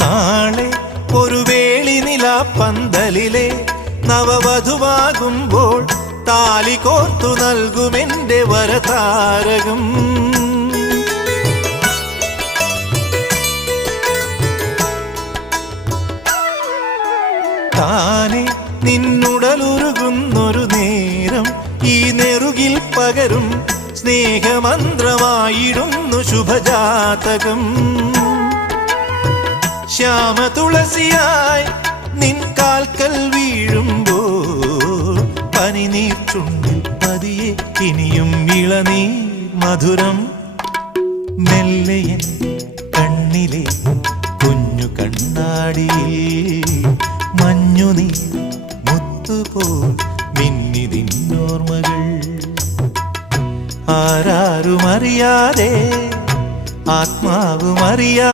നാളെ ഒരു വേളി നിലാ പന്തലിലെ നവവധുവാകുമ്പോൾ താലി കോർത്തു നൽകുമെന്റെ വരതാരകം. താനെ നിന്നുടലുരുകുന്നൊരു നേരം ഈ നെറുകിൽ പകരും സ്നേഹമന്ത്രമായിടുന്നു ശുഭജാതകം. ശ്യാമതുളസിയായി നിൻ കാൽക്കൽ വീഴുമ്പോൾ പനിനീർ ചുണ്ടിൽ പതിയെ ഇനിയും ഇളനീർ മധുരം. മെല്ലയൻ കണ്ണിലെ കുഞ്ഞു കണ്ണാടിയിൽ മഞ്ഞുനീർ മുത്തുപോൽ മിന്നി നിന്നോർമ്മകൾ. ആരാരുമറിയാതെ ആത്മാവുമറിയാ